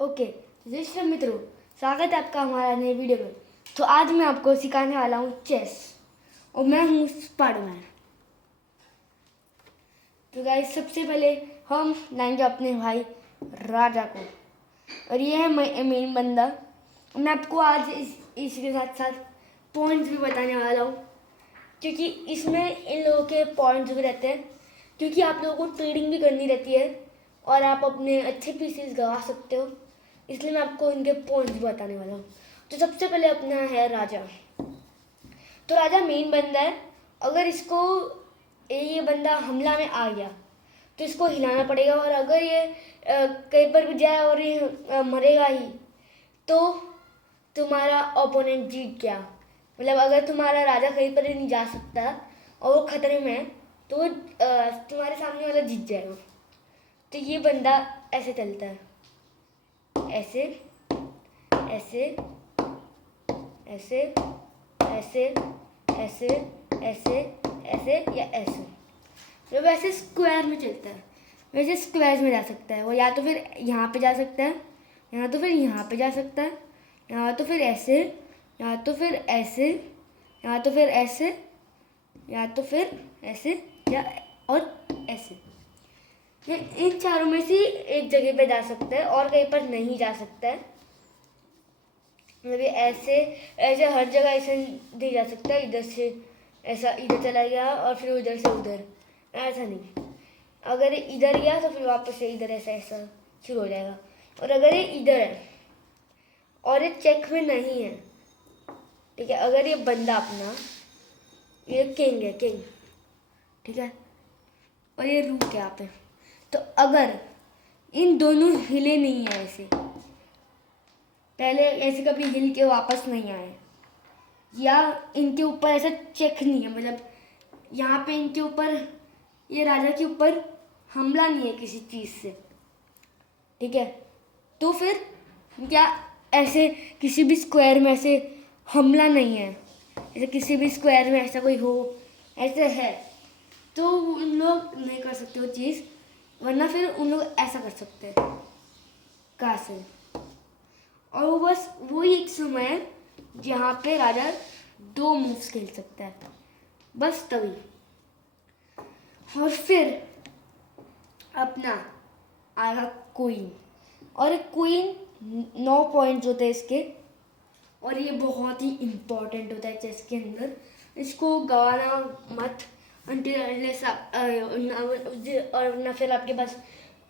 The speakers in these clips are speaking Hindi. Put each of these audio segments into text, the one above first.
ओके, जय श्री मित्रों, स्वागत है आपका हमारा नए वीडियो में। तो आज मैं आपको सिखाने वाला हूँ चेस और मैं हूँ स्पाइडरमैन। तो गाइस, सबसे पहले हम लाएंगे अपने भाई राजा को और ये है मेन बंदा। मैं आपको आज इसके साथ साथ पॉइंट्स भी बताने वाला हूँ, क्योंकि इसमें इन लोगों के पॉइंट्स भी रहते हैं, क्योंकि आप लोगों को ट्रेडिंग भी करनी रहती है और आप अपने अच्छे पीसेस गवा सकते हो, इसलिए मैं आपको इनके पॉइंट्स भी बताने वाला हूँ। तो सबसे पहले अपना है राजा। तो राजा मेन बंदा है। अगर इसको ये बंदा हमला में आ गया तो इसको हिलाना पड़ेगा, और अगर ये कहीं पर भी जाए और ये मरेगा ही तो तुम्हारा ओपोनेंट जीत गया। मतलब अगर तुम्हारा राजा कहीं पर नहीं जा सकता और वो खतरे में है तो वो तुम्हारे सामने वाला जीत जाएगा। तो ये बंदा ऐसे चलता है, ऐसे ऐसे ऐसे ऐसे ऐसे ऐसे ऐसे या ऐसे। तो वैसे स्क्वायर में चलता है, वैसे स्क्वायर में जा सकता है वो, या तो फिर यहाँ पे जा सकता है, या तो फिर यहाँ पे जा सकता है, या तो फिर ऐसे, या तो फिर ऐसे, या तो फिर ऐसे, या तो फिर ऐसे, या और ऐसे। ये इन चारों में से एक जगह पे जा सकता है और कहीं पर नहीं जा सकता है। मतलब ऐसे ऐसे हर जगह ऐसे नहीं जा सकता, इधर से ऐसा इधर चला गया और फिर उधर से उधर, ऐसा नहीं। अगर ये इधर गया तो फिर वापस से इधर ऐसा ऐसा शुरू हो जाएगा। और अगर ये इधर है और ये चेक में नहीं है, ठीक है, अगर ये बंदा अपना ये किंग है, किंग, ठीक है, और ये रूक है यहाँ पे, तो अगर इन दोनों हिले नहीं है, ऐसे पहले ऐसे कभी हिल के वापस नहीं आए, या इनके ऊपर ऐसा चेक नहीं है, मतलब यहाँ पे इनके ऊपर ये राजा के ऊपर हमला नहीं है किसी चीज़ से, ठीक है, तो फिर क्या ऐसे किसी भी स्क्वायर में ऐसे हमला नहीं है, ऐसे किसी भी स्क्वायर में ऐसा कोई हो, ऐसे है तो उन लोग नहीं कर सकते वो चीज़, वरना फिर उन लोग ऐसा कर सकते हैं कहाँ से। और वो बस वही एक समय है जहाँ पे राजा 2 मूव्स खेल सकता है, बस तभी। और फिर अपना आएगा क्वीन, और क्वीन 9 पॉइंट्स होते हैं इसके, और ये बहुत ही इम्पोर्टेंट होता है चेस के अंदर। इसको गवाना मत until unless और ना फिर आपके पास,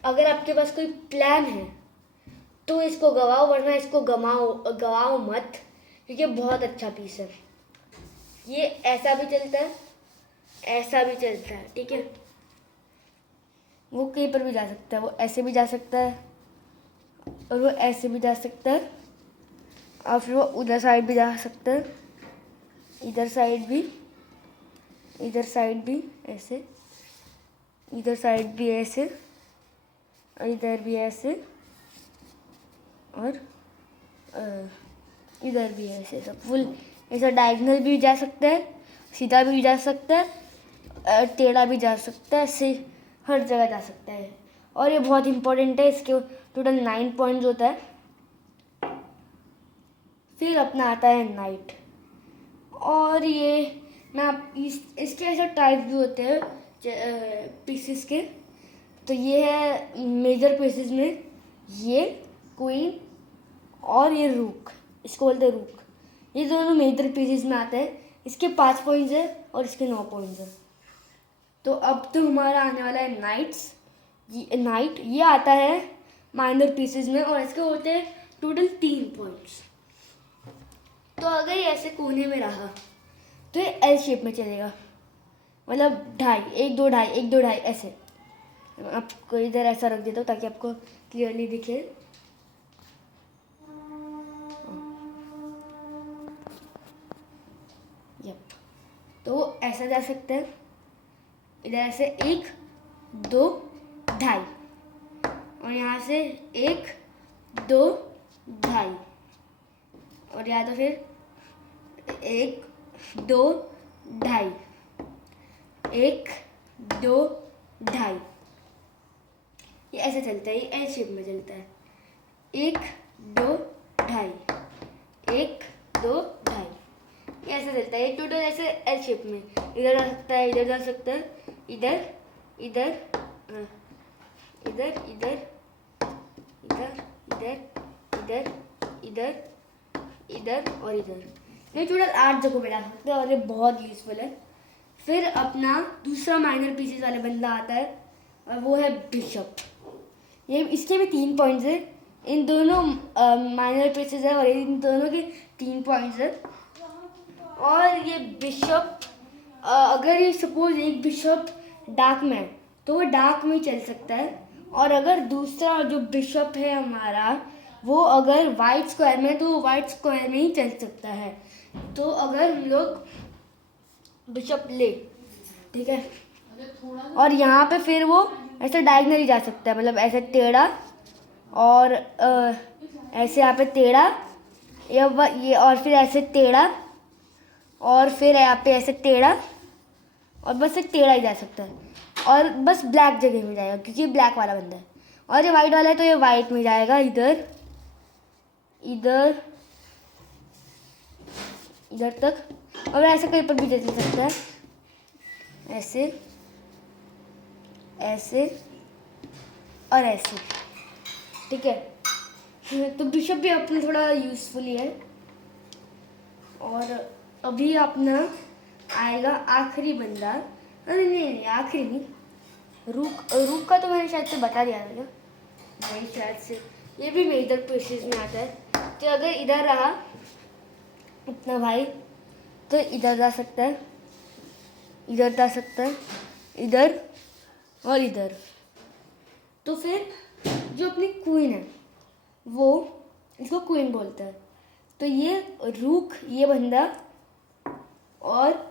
अगर आपके पास कोई प्लान है तो इसको गवाओ, वरना इसको गवाओ मत, क्योंकि बहुत अच्छा पीस है। ये ऐसा भी चलता है, ऐसा भी चलता है, ठीक है, वो कहीं पर भी जा सकता है, वो ऐसे भी जा सकता है और वो ऐसे भी जा सकता है, और फिर वो उधर साइड भी जा सकता है, इधर साइड भी, इधर साइड भी ऐसे, इधर साइड भी ऐसे, और इधर भी ऐसे, और इधर भी ऐसे, सब फुल ऐसा डायगोनल भी जा सकता है, सीधा भी जा सकता है, टेढ़ा भी जा सकता है, ऐसे हर जगह जा सकता है। और ये बहुत इंपॉर्टेंट है, इसके टोटल 9 पॉइंट्स होता है। फिर अपना आता है नाइट, और ये मैं इसके ऐसे टाइप भी होते हैं पीसेस के। तो ये है मेजर पीसेस में, ये क्वीन और ये रूक, इसको बोलते हैं रूक, ये दोनों मेजर पीसेस में आते हैं। इसके 5 पॉइंट्स है और इसके 9 पॉइंट्स है। तो अब तो हमारा आने वाला है नाइट्स। नाइट ये आता है माइनर पीसेस में, और इसके होते हैं टोटल 3 पॉइंट्स। तो अगर ये ऐसे कोने में रहा तो ये एल शेप में चलेगा, मतलब 2.5, 1 2 2.5, 1 2 2.5 ऐसे। आपको इधर ऐसा रख देता हूँ ताकि आपको क्लियरली दिखे। यप, तो वो ऐसा जा सकता है, इधर ऐसे 1 2 2.5, और यहाँ से 1 2 2.5, और या तो फिर 1 2 2.5, 1 2 2.5, ये ऐसे चलता है, ये एल शेप में चलता है। 1 2 ढाई, 1 2 ढाई, ये ऐसे चलता है। ये टोटल ऐसे एल शेप में, इधर जा सकता है, इधर जा सकता है, इधर इधर इधर इधर इधर इधर इधर इधर इधर और इधर। ये टोटल 8 जगह पे जा सकते हैं और ये बहुत यूजफुल है। फिर अपना दूसरा माइनर पीसेस वाला बंदा आता है और वो है बिशप। ये इसके भी 3 पॉइंट्स है, इन दोनों माइनर पीसेस है और इन दोनों के 3 पॉइंट्स है। और ये बिशप अगर ये सपोज एक बिशप डार्क में है तो वो डार्क में ही चल सकता है, और अगर दूसरा जो बिशप है हमारा वो अगर वाइट स्क्वायर में है तो वो वाइट स्क्वायर में ही चल सकता है। तो अगर हम लोग बिशप ले, ठीक है, और यहाँ पे फिर वो ऐसे डायगनल ही जा सकता है, मतलब ऐसे टेढ़ा और ऐसे यहाँ पे टेढ़ा या ये, और फिर ऐसे टेढ़ा और फिर यहाँ पे ऐसे टेढ़ा, और बस एक टेढ़ा ही जा सकता है और बस ब्लैक जगह में जाएगा क्योंकि ब्लैक वाला बंदा है। और ये वाइट वाला है तो ये वाइट में जाएगा, इधर इधर इधर तक, और ऐसे कहीं पर भी चल सकता है, ऐसे ऐसे और ऐसे, ठीक है। तो बिशप भी अपना थोड़ा यूजफुल ही है। और अभी अपना आएगा आखिरी बंदा, अरे नहीं आखिरी नहीं, रूक का तो मैंने शायद से बता दिया था नहीं, शायद से ये भी मेजर पीसेस में आता है। तो अगर इधर रहा अपना भाई तो इधर जा सकता है, इधर जा सकता है, इधर और इधर। तो फिर जो अपनी क्वीन है वो, इसको क्वीन बोलते हैं। तो ये रूक, ये बंदा और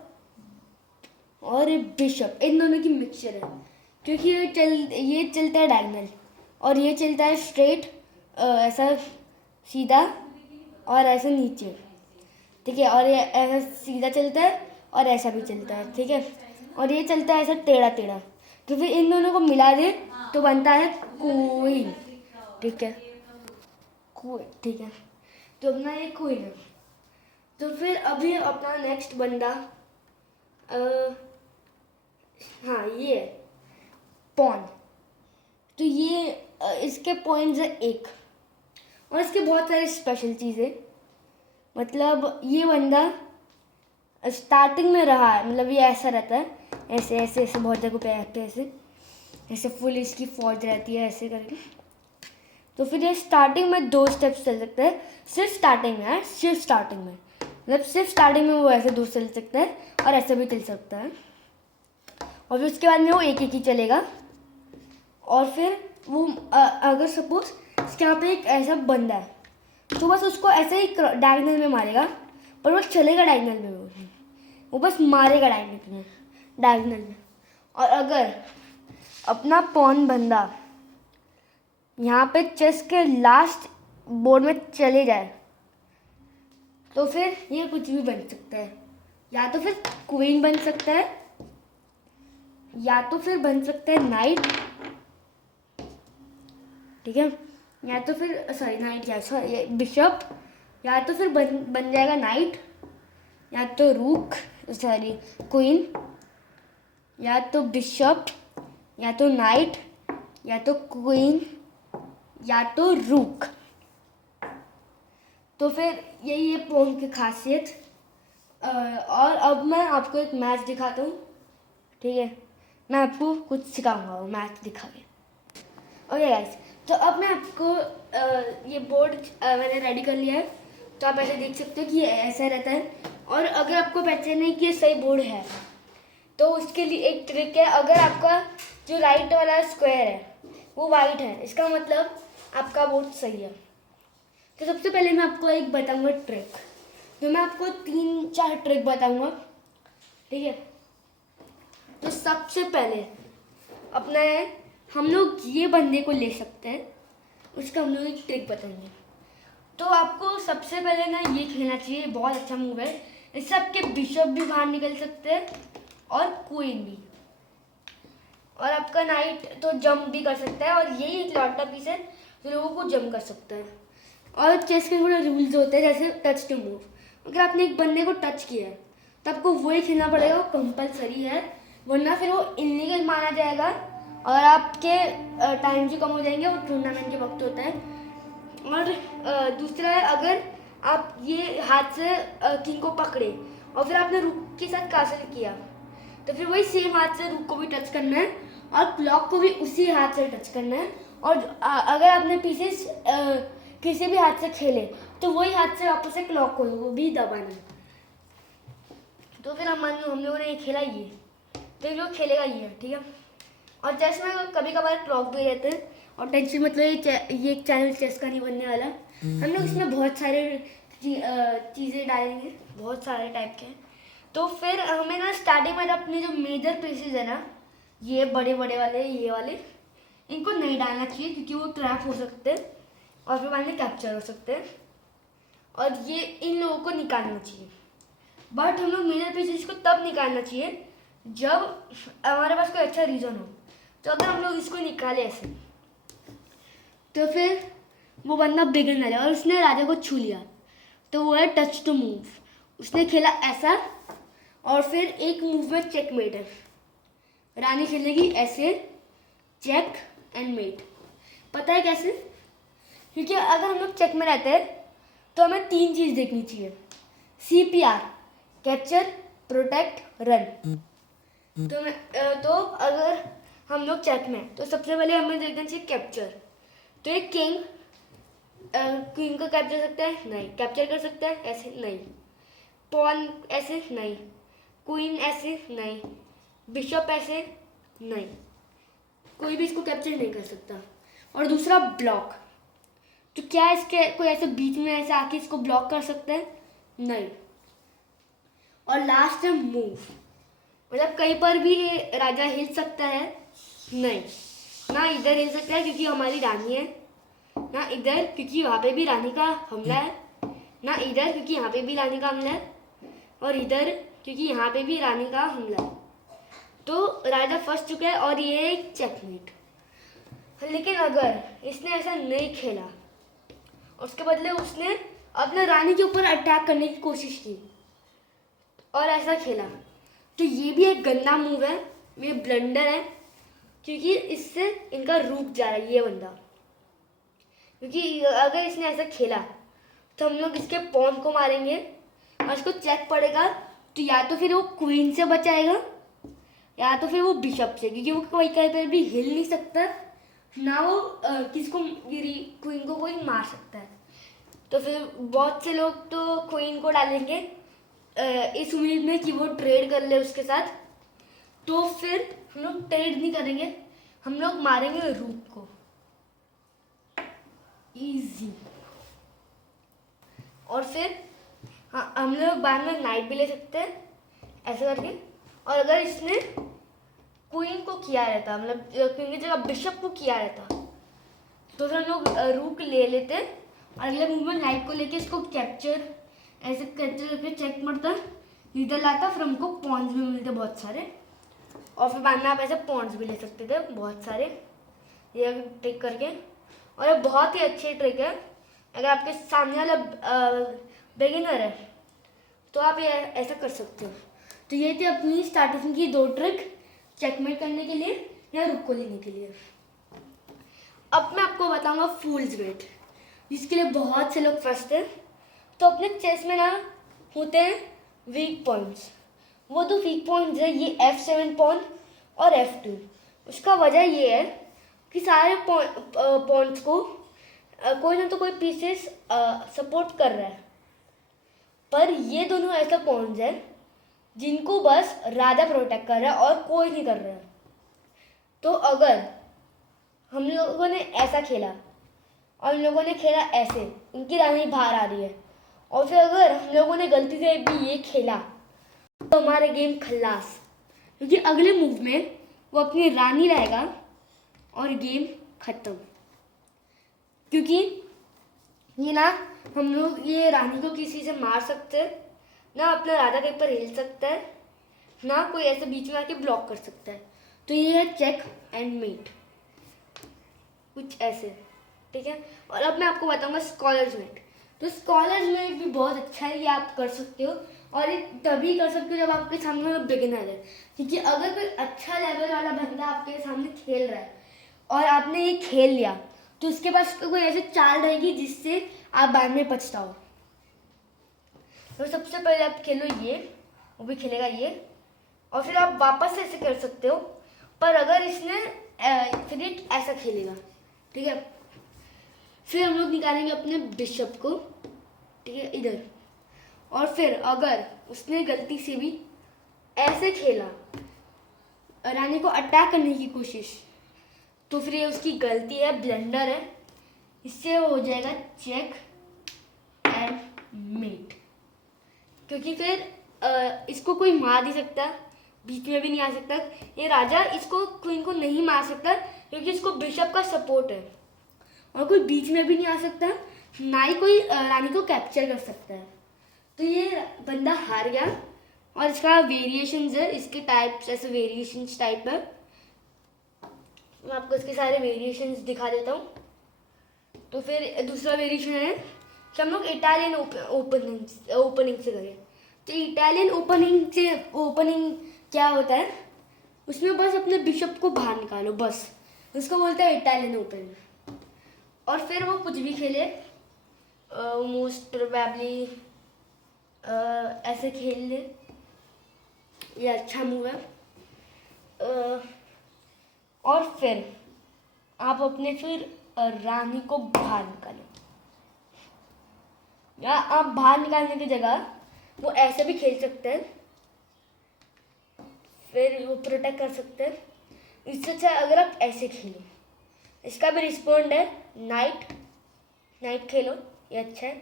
बिशप, इन दोनों की मिक्सचर है क्योंकि ये चलता है डायगोनल और ये चलता है स्ट्रेट, ऐसा सीधा और ऐसा नीचे, ठीक है। और ये ऐसा सीधा चलता है और ऐसा भी चलता है, ठीक है। और ये चलता है ऐसा टेढ़ा टेढ़ा। तो फिर इन दोनों को मिला दे तो बनता है क्वीन, ठीक है, ठीक है। तो अपना ये क्वीन है। तो फिर अभी अपना नेक्स्ट बंदा हाँ ये पॉन। तो ये इसके पॉइंट्स है 1 और इसके बहुत सारे स्पेशल चीज़ें, मतलब ये बंदा स्टार्टिंग में रहा है, मतलब ये ऐसा रहता है, ऐसे ऐसे ऐसे बहुत जगह पे रहते हैं, ऐसे ऐसे फुल इसकी फौज रहती है ऐसे करके। तो फिर ये स्टार्टिंग में 2 स्टेप्स चल सकते हैं, सिर्फ स्टार्टिंग में है, सिर्फ स्टार्टिंग में, मतलब सिर्फ स्टार्टिंग में वो ऐसे 2 चल सकता है और ऐसे भी चल सकता है। और फिर उसके बाद में वो एक ही चलेगा। और फिर वो अगर सपोज इसके यहाँ पे एक ऐसा बंदा है तो बस उसको ऐसे ही डायगोनल में मारेगा, पर वो चलेगा डायगोनल में, वो बस मारेगा डायगोनल में। और अगर अपना पॉन बंदा यहाँ पे चेस के लास्ट बोर्ड में चले जाए तो फिर ये कुछ भी बन सकता है, या तो फिर क्वीन बन सकता है, या तो फिर बन सकता है नाइट, ठीक है, या तो फिर सॉरी नाइट या सॉरी बिशप, या तो फिर बन जाएगा नाइट, या तो रूक सॉरी क्वीन, या तो बिशप, या तो नाइट, या तो क्वीन, या तो रूक। तो फिर यही है पॉन की खासियत। और अब मैं आपको एक मैच दिखाता हूँ, ठीक है, मैं आपको कुछ सिखाऊंगा वो मैच दिखा के। ओके गाइस, तो अब मैं आपको ये बोर्ड मैंने रेडी कर लिया है। तो आप ऐसे देख सकते हो कि ये ऐसा रहता है। और अगर आपको पहचान नहीं कि ये सही बोर्ड है तो उसके लिए एक ट्रिक है। अगर आपका जो राइट वाला स्क्वायर है वो वाइट है, इसका मतलब आपका बोर्ड सही है। तो सबसे पहले मैं आपको एक बताऊंगा ट्रिक, तो मैं आपको 3-4 ट्रिक बताऊंगा, ठीक है। तो सबसे पहले अपना है, हम लोग ये बंदे को ले सकते हैं, उसका हम लोग एक ट्रिक बताएंगे। तो आपको सबसे पहले ना ये खेलना चाहिए, बहुत अच्छा मूव है, इससे आपके बिशप भी बाहर निकल सकते हैं और क्वीन भी, और आपका नाइट तो जंप भी कर सकता है। और यही एक लौटा पीस है जो लोगों को जम कर सकता है। और चेस के थोड़े रूल्स होते हैं, जैसे टच टू मूव। अगर आपने एक बंदे को टच किया है तो आपको वही खेलना पड़ेगा, वो कंपलसरी है, वरना फिर वो इलीगल माना जाएगा और आपके टाइम भी कम हो जाएंगे। वो टूर्नामेंट के वक्त होता है। और दूसरा है, अगर आप ये हाथ से किंग को पकड़े और फिर आपने रुक के साथ कासल किया तो फिर वही सेम हाथ से रुक को भी टच करना है और क्लॉक को भी उसी हाथ से टच करना है। और अगर आपने पीसेस किसी भी हाथ से खेले तो वही हाथ से वापस से क्लॉक को भी दबाना है। तो फिर हम लोगों ने ये खेला, ये तो ये लोग खेलेगा ये, ठीक है। और चेस में कभी कभार क्लॉक भी रहते हैं, और टेंशन मतलब ये एक चैनल चेस का नहीं बनने वाला। हम लोग इसमें बहुत सारे चीज़ें डालेंगे, बहुत सारे टाइप के। तो फिर हमें ना स्टार्टिंग में अपने जो मेजर पीसेज है ना, ये बड़े बड़े वाले, ये वाले, इनको नहीं डालना चाहिए क्योंकि वो ट्रैप हो सकते हैं और फिर बाद में कैप्चर हो सकते हैं। और ये इन लोगों को निकालना चाहिए। बट हम लोग मेजर पीसेज को तब निकालना चाहिए जब हमारे पास कोई अच्छा रीज़न हो। तो अगर हम लोग इसको निकाले ऐसे, तो फिर वो बंदा बिगिनर है और उसने राजा को छू लिया, तो वो है टच टू मूव। उसने खेला ऐसा और फिर एक मूव में चेकमेट है। रानी खेलेगी ऐसे, चेक एंड मेट। पता है कैसे? क्योंकि अगर हम लोग चेक में रहते हैं तो हमें 3 चीज़ देखनी चाहिए, CPR, कैप्चर, प्रोटेक्ट, रन। तो अगर हम लोग चेक में, तो सबसे पहले हमें देखना चाहिए कैप्चर। तो एक किंग क्वीन को कैप्चर सकता है? नहीं। कैप्चर कर सकता है ऐसे? नहीं। पॉन ऐसे? नहीं। क्वीन ऐसे? नहीं। बिशप ऐसे? नहीं। कोई भी इसको कैप्चर नहीं कर सकता। और दूसरा ब्लॉक, तो क्या इसके कोई ऐसे बीच में ऐसे आके इसको ब्लॉक कर सकता है? नहीं। और लास्ट है मूव, मतलब कहीं पर भी राजा हिल सकता है? नहीं। ना इधर हिल सकता है क्योंकि हमारी रानी है, ना इधर क्योंकि वहाँ पे भी रानी का हमला है, ना इधर क्योंकि यहाँ पे भी रानी का हमला है, और इधर क्योंकि यहाँ पे भी रानी का हमला है। तो राजा फंस चुका है और ये एक चेकमेट। लेकिन अगर इसने ऐसा नहीं खेला, उसके बदले उसने अपने रानी के ऊपर अटैक करने की कोशिश की और ऐसा खेला, तो ये भी एक गंदा मूव है, ये ब्लंडर है, क्योंकि इससे इनका रुक जा रहा है ये बंदा। क्योंकि अगर इसने ऐसा खेला तो हम लोग इसके पॉन को मारेंगे और इसको चेक पड़ेगा, तो या तो फिर वो क्वीन से बचाएगा या तो फिर वो बिशप से, क्योंकि वो कोई कहीं पर भी हिल नहीं सकता, ना वो किसको क्वीन को कोई मार सकता है। तो फिर बहुत से लोग तो क्वीन को डालेंगे इस उम्मीद में कि वो ट्रेड कर ले उसके साथ। तो फिर हम लोग ट्रेड नहीं करेंगे, हम लोग मारेंगे रूक को, इजी। और फिर हाँ, हम लोग बाद में नाइट भी ले सकते हैं ऐसे करके। और अगर इसने क्वीन को किया रहता, मतलब क्वीन की जगह बिशप को किया रहता, तो फिर हम लोग रूक ले लेते और अगले मूव में नाइट को लेके इसको कैप्चर, ऐसे कैप्चर करके चेक मरता, इधर लाता, फिर हमको पॉन्स भी मिलते बहुत सारे। और फिर बाद में आप ऐसे पॉन्स भी ले सकते थे बहुत सारे, ये ट्रिक करके। और ये बहुत ही अच्छी ट्रिक है, अगर आपके सामने वाला बिगिनर है तो आप ये ऐसा कर सकते हो। तो ये थी अपनी स्टार्टिंग की 2 ट्रिक, चेकमेट करने के लिए या रुक को लेने के लिए। अब मैं आपको बताऊंगा फूल्स गेट, जिसके लिए बहुत से लोग फंसते हैं। तो अपने चेस में ना होते हैं वीक पॉइंट्स। वो 2 वीक पॉइंट्स है, ये F7 पॉइंट और F2। उसका वजह ये है कि सारे पॉइंट्स को कोई ना तो कोई पीसेस सपोर्ट कर रहा है, पर ये दोनों ऐसा पॉइंट्स है जिनको बस राजा प्रोटेक्ट कर रहा है और कोई नहीं कर रहा है। तो अगर हम लोगों ने ऐसा खेला और हम लोगों ने खेला ऐसे, इनकी रानी बाहर आ रही है, और फिर अगर हम लोगों ने गलती से भी ये खेला तो हमारा गेम खल्लास, क्योंकि अगले मूव में वो अपनी रानी लाएगा और गेम खत्म। क्योंकि ये ना हम लोग ये रानी को किसी से मार सकते हैं, ना अपना राजा कहीं पर हिल सकता है, ना कोई ऐसे बीच में आके ब्लॉक कर सकता है। तो ये है चेक एंड मेट, कुछ ऐसे। ठीक है। और अब मैं आपको बताऊंगा स्कॉलर्स मीट। तो स्कॉलर्स मीट भी बहुत अच्छा है, ये आप कर सकते हो और ये तभी कर सकते हो जब आपके सामने बिगिनर है, क्योंकि अगर कोई अच्छा लेवल वाला बंदा आपके सामने खेल रहा है और आपने ये खेल लिया तो उसके पास तो कोई ऐसी चाल रहेगी जिससे आप बाद में पछताओ। तो सबसे पहले आप खेलो ये, वो भी खेलेगा ये, और फिर आप वापस ऐसे कर सकते हो, पर अगर इसने फिर ये ऐसा खेलेगा, ठीक है। फिर हम लोग निकालेंगे अपने बिशप को, ठीक है, इधर। और फिर अगर उसने गलती से भी ऐसे खेला रानी को अटैक करने की कोशिश, तो फिर ये उसकी गलती है, ब्लंडर है, इससे हो जाएगा चेक एंड मेट। क्योंकि फिर इसको कोई मार नहीं सकता, बीच में भी नहीं आ सकता, ये राजा इसको क्वीन को नहीं मार सकता क्योंकि इसको बिशप का सपोर्ट है, और कोई बीच में भी नहीं आ सकता, ना ही कोई रानी को कैप्चर कर सकता है। तो ये बंदा हार गया। और इसका वेरिएशंस है, इसके टाइप्स ऐसे वेरिएशंस टाइप है, मैं आपको इसके सारे वेरिएशंस दिखा देता हूँ। तो फिर दूसरा वेरिएशन है कि हम लोग इटालियन ओपनिंग से करें। तो इटालियन ओपनिंग क्या होता है, उसमें बस अपने बिशप को बाहर निकालो, बस उसको बोलते हैं इटालियन ओपनिंग। और फिर वो कुछ भी खेले, मोस्ट प्रोबेबली ऐसे खेल ले, ये अच्छा मूव है। और फिर आप अपने फिर रानी को बाहर निकालें, या आप बाहर निकालने की जगह वो ऐसे भी खेल सकते हैं, फिर वो प्रोटेक्ट कर सकते हैं। इससे अच्छा अगर आप ऐसे खेलो, इसका भी रिस्पॉन्ड है नाइट खेलो, ये अच्छा है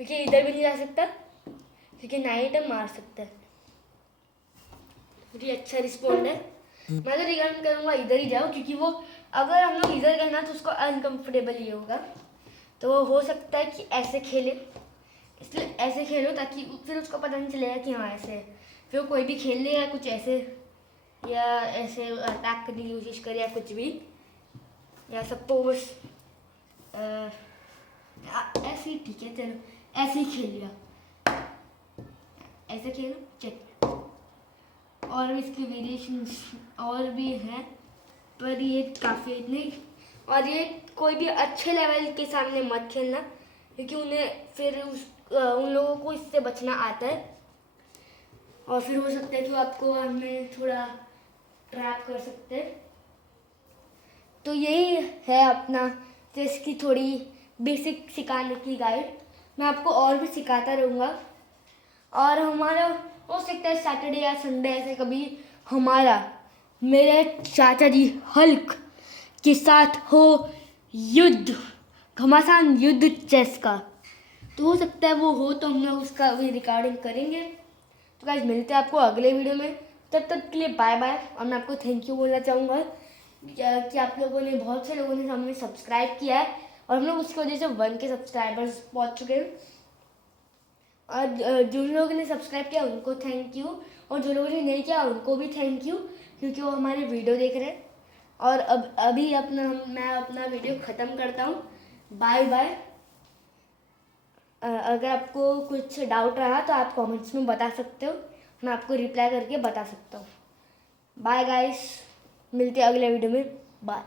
क्योंकि इधर भी नहीं जा सकता, क्योंकि नाइट है, मार सकता है, ये अच्छा रिस्पॉन्ड है। मैं तो रिकमेंड करूँगा इधर ही जाओ, क्योंकि वो अगर हम लोग इधर गए ना तो उसको अनकंफर्टेबल ये होगा, तो वो हो सकता है कि ऐसे खेले, इसलिए ऐसे खेलो ताकि फिर उसको पता नहीं चलेगा कि हाँ ऐसे है। फिर कोई भी खेल लेगा कुछ ऐसे, या ऐसे अटैक करने की कोशिश करे या कुछ भी, या सपोज ऐसे ही, ठीक है चलो ऐसे ही खेल लिया, ऐसे खेलो चेक। और इसके वेरिएशंस और भी हैं, पर ये काफ़ी नहीं। और ये कोई भी अच्छे लेवल के सामने मत खेलना, क्योंकि उन्हें फिर उन लोगों को इससे बचना आता है, और फिर हो सकता है कि आपको हमें थोड़ा ट्रैप कर सकते हैं। तो यही है अपना चेस की थोड़ी बेसिक सिखाने की गाइड। मैं आपको और भी सिखाता रहूँगा, और हमारा हो सकता है सैटरडे या संडे ऐसे कभी हमारा मेरे चाचा जी हल्क के साथ हो युद्ध, घमासान युद्ध चेस का, तो हो सकता है वो हो, तो हम लोग उसका भी रिकॉर्डिंग करेंगे। तो गाइस मिलते हैं आपको अगले वीडियो में, तब तक के लिए बाय बाय। और मैं आपको थैंक यू बोलना चाहूँगा कि आप लोगों ने, बहुत से लोगों ने हमें सब्सक्राइब किया है, और हम लोग उसकी वजह से 1 के सब्सक्राइबर्स पहुँच चुके हैं। और जो लोगों ने सब्सक्राइब किया उनको थैंक यू, और जो लोगों ने नहीं किया उनको भी थैंक यू, क्योंकि वो हमारे वीडियो देख रहे हैं। और अभी मैं अपना वीडियो ख़त्म करता हूँ, बाय बाय। अगर आपको कुछ डाउट रहा तो आप कमेंट्स में बता सकते हो, मैं आपको रिप्लाई करके बता सकता हूँ। बाय गाइस, मिलते हैं अगले वीडियो में, बाय।